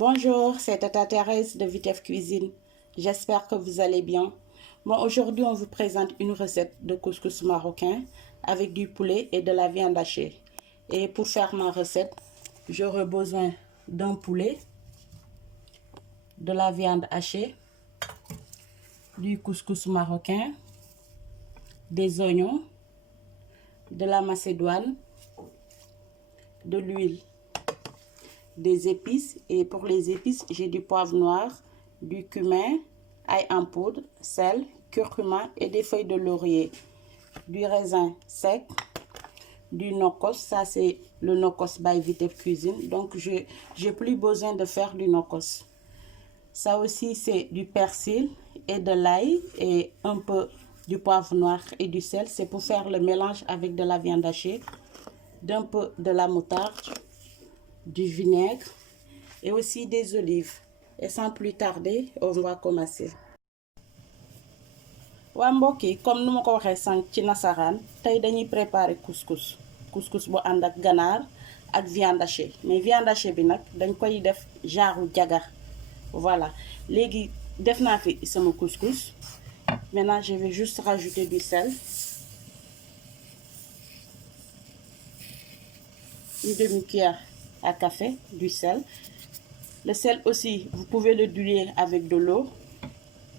Bonjour, c'est Tata Thérèse de Vitef Cuisine. J'espère que vous allez bien. Bon, aujourd'hui, on vous présente une recette de couscous marocain avec du poulet et de la viande hachée. Et pour faire ma recette, j'aurai besoin d'un poulet, de la viande hachée, du couscous marocain, des oignons, de la macédoine, de l'huile, des épices, et pour les épices j'ai du poivre noir, du cumin, ail en poudre, sel, curcuma et des feuilles de laurier, du raisin sec, du nokos, ça c'est le nokos by Vitef Cuisine, donc j'ai plus besoin de faire du nokos. Ça aussi c'est du persil et de l'ail et un peu du poivre noir et du sel, c'est pour faire le mélange avec de la viande hachée, d'un peu de la moutarde, du vinaigre et aussi des olives. Et sans plus tarder, on va commencer. waa mbokk yi comme nu ma ko waxee sànq ci nasaraan tey dañuy préparer couscous bu ànd ak ganaar ak viande hachée, mais viande hachée bi nag dañ koy def genre jagar. Voilà, léegi def naa fi sama couscous. Maintenant je vais juste rajouter du sel, une demi-cuillère à café du sel. Le sel aussi vous pouvez le diluer avec de l'eau.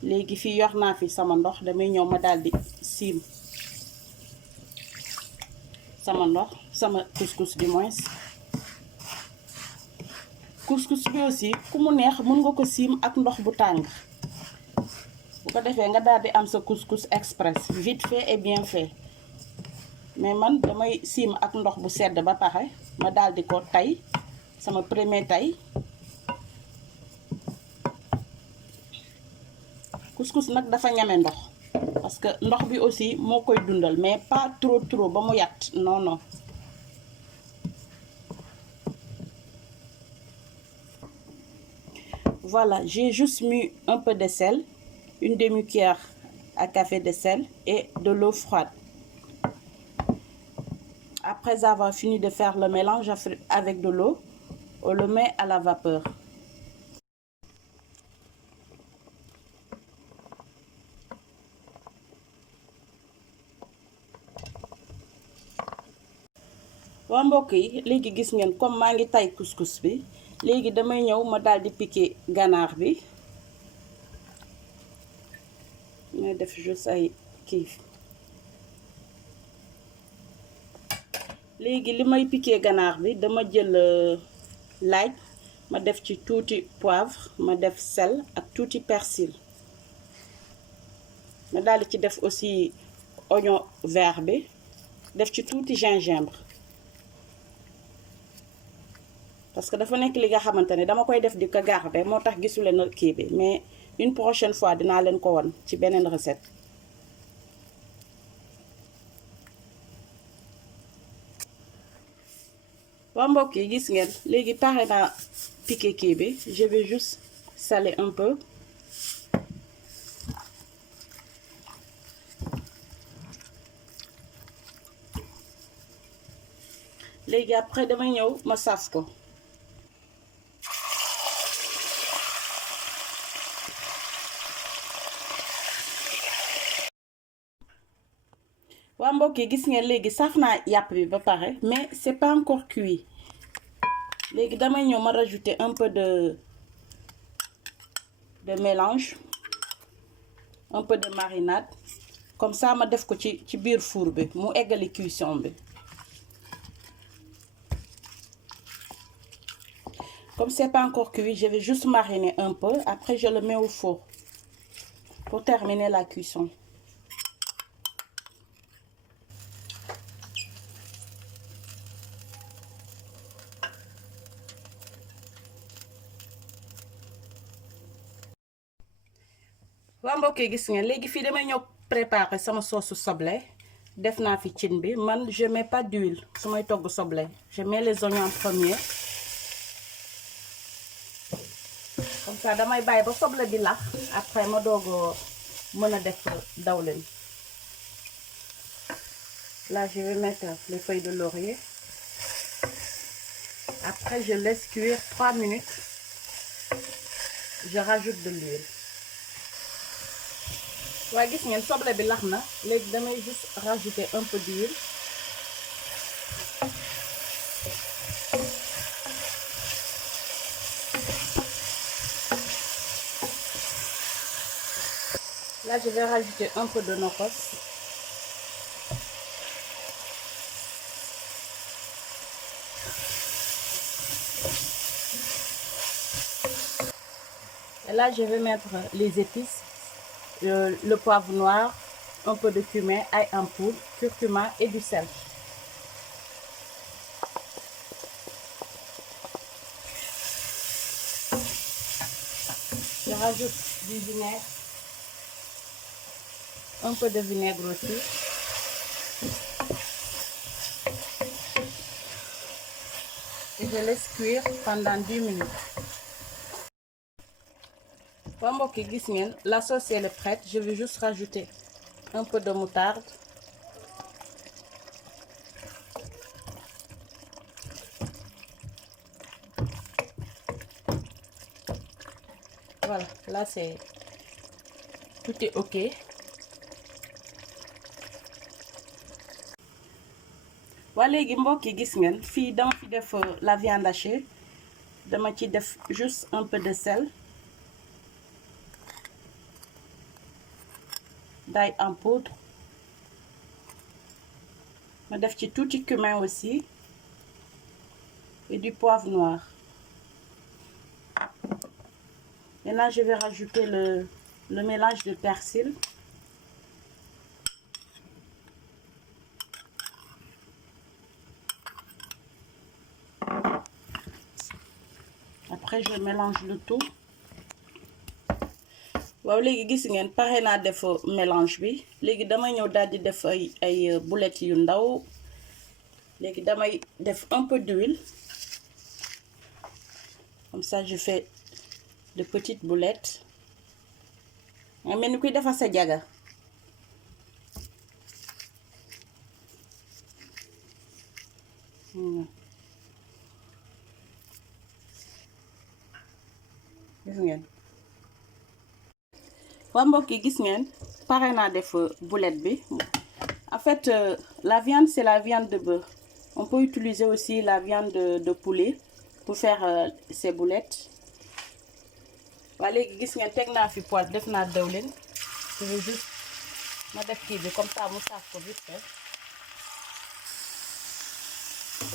léegi fii yor naa fi sama ndox, damay ñëw ma daldi siim sama ndox, sama couscous du moins. Couscous bi aussi ku mu neex mën nga ko siim ak ndox bu tàng, bu ko defee nga daldi am sa couscous express, vite fait et bien fait. mais man damay siim ak ndox bu sedd ba pare ma daldi ko tay, sama premier tay. Couscous nag dafa ñame ndox parce que ndox bi aussi moo koy dundal, mais pas trop ba mu yàtt, non non. Voilà, j'ai juste mis un peu de sel, une demi-cuillère à café de sel et de l'eau froide. Après avoir fini de faire le mélange avec de l'eau, on le met à la vapeur. waa mbokk yi léegi gis ngeen comme maa ngi tay couscous bi, léegi damay ñëw ma daldi piquer ganaar bi. may def juste ay kii. léegi li may piquer ganaar bi dama jël laaj, ma def ci tuuti poivre, ma def sel ak tuuti persil. ma daldi ci def aussi oignon vert bi, def ci tuuti gingembre. parce que dafa nekk li nga xamante ne dama koy def di ko garder, moo tax gisuleen na kii bi, mais une prochaine fois dinaa leen ko won ci beneen recette. waa mbokk yi gis ngeen léegi pare naa piquer kii bi, je vais juste saler un peu. léegi après damay ñëw ma saf ko. waa mbokk yi gis ngeen léegi saf naa yàpp bi ba pare, mais c'est pas encore cuit. léegi damay ñëw ma rajouter un peu de mélange, un peu de marinade, comme ça ma def ko ci biir four bi mu eggali cuisson bi. comme c'est pas encore cuit, je vais juste mariner un peu, après je le mets au four pour terminer la cuisson. waa mbokk yi gis ngeen léegi fii damay ñëw préparer sama sauce soble. def naa fi cin bi, man je mets pas d'huile su may togg soble, je mets les oignons en premier. comme ça damay bàyyi ba soble bi lax, après ma doog mën a def dawlin. là je vais mettre les feuilles de laurier. après je laisse cuire 3 minutes je rajoute de l'huile. waa gis ngeen soble bi lax na léegi damay juste rajouter un peu d'huile. Là je vais rajouter un peu de nokkos. Et là je vais mettre les épices. Le poivre noir, un peu de cumin, ail en poudre, curcuma et du sel. Je rajoute du vinaigre, un peu de vinaigre aussi. Et je laisse cuire pendant 10 minutes. Waa mbokk yi gis ngeen, la sauce est prête. Je vais juste rajouter un peu de moutarde. Voilà, là c'est tout est ok. waa léegi mbokk yi gis ngeen fii dama fi def la viande hachée. Dama ci def juste un peu de sel, d'ail en poudre. Ma def ci tuuti cumin aussi et du poivre noir. Maintenant je vais rajouter le mélange de persil. Après je mélange le tout. waaw léegi gis ngeen pare naa def mélange bi léegi damay ñëw daal di def ay boulettes yu ndaw. Léegi damay def un peu d'huile. Comme ça je fais de petites boulettes. nga mel ni kuy defar sa jaga. gis ngeen. waa mbokk yi gis ngeen pare naa def boulette bi. En fait la viande c'est la viande de bœuf. On peut utiliser aussi la viande de poulet pour faire ces boulettes. waa léegi gis ngeen teg naa fi poêle def naa dawlin. Je vais juste ma def kii bi comme ça mu saaf ko vite fait.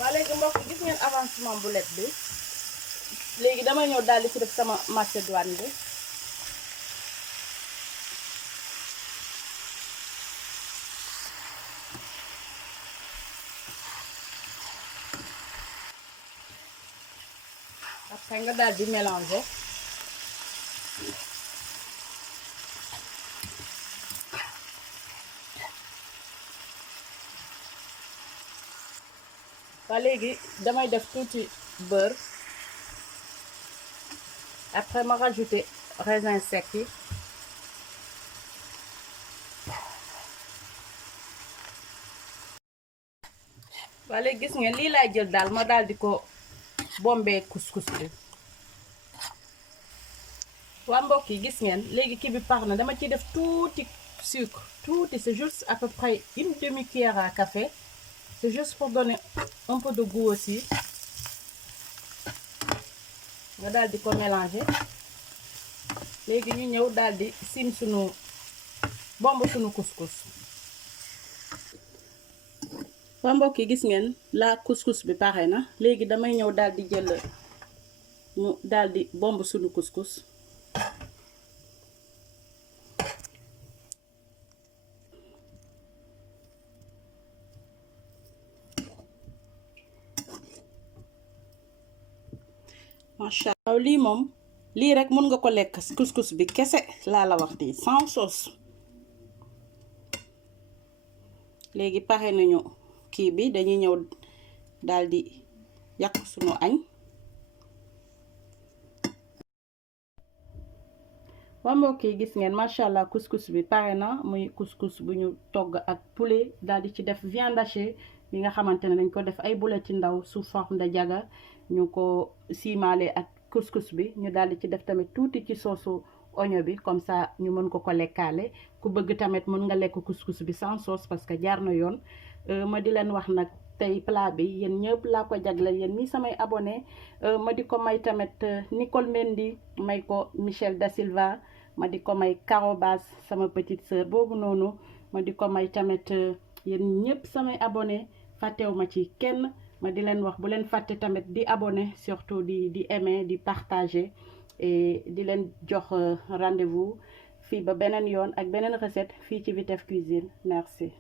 waa léegi mbokk gis ngeen avancement boulette bi. léegi damay ñëw daal di ci def sama macédoine bi. Après nga daal di mélanger. waa léegi damay def tuuti beurre. Après ma rajouter raisin sec yi. waa léegi gis ngeen lii laay jël daal ma daal di ko bombee couscous bi. waa mbokk yi gis ngeen léegi kii bi par na dama ciy def tuuti sucre tuuti, c'est juste à peu près une demi-cuillère à café. C'est juste pour donner un peu de goût aussi. nga daal di ko mélanger. léegi ñu ñëw daal di sim sunu bomb sunu couscous. waa mbokk yi gis ngeen la couscous bi pare na. léegi damay ñëw daal di jël ñu daal di bomb sunu couscous. macha allah lii moom lii rek mën nga ko lekk couscous bi kese laa la wax di sans sauce. léegi pare nañu kii bi dañuy ñëw daal di yàq sunu añ. waa mbokk yi gis ngeen macha allah couscous bi pare na muy couscous bu ñu togg ak poulet daal di ci def viande hachée bi nga xamante ne dañ ko def ay boulettes ci ndaw sous forme de jaga ñu ko siimaale ak couscous bi ñu daal di ci def tamit tuuti ci soosu oignon bi comme ça ñu mën ko lekkaale ku bëgg tamit mën nga lekk couscous bi sans sauce parce que jaar na yoon ma di leen wax nag tey plat bi yéen ñëpp laa ko jagleel yéen ñi samay abonné ma di ko may tamit Nicole Mendy may ko Michel Da Silva ma di ko may Carobas sama petite sœur boobu noonu ma di ko may tamit yéen ñëpp samay abonné fàttewu ma ci kenn ma di leen wax bu leen fàtte tamit di abonné surtout di aimer di partager et di leen jox rendez-vous fii ba beneen yoon ak beneen recette fii ci Vitef Cuisine merci.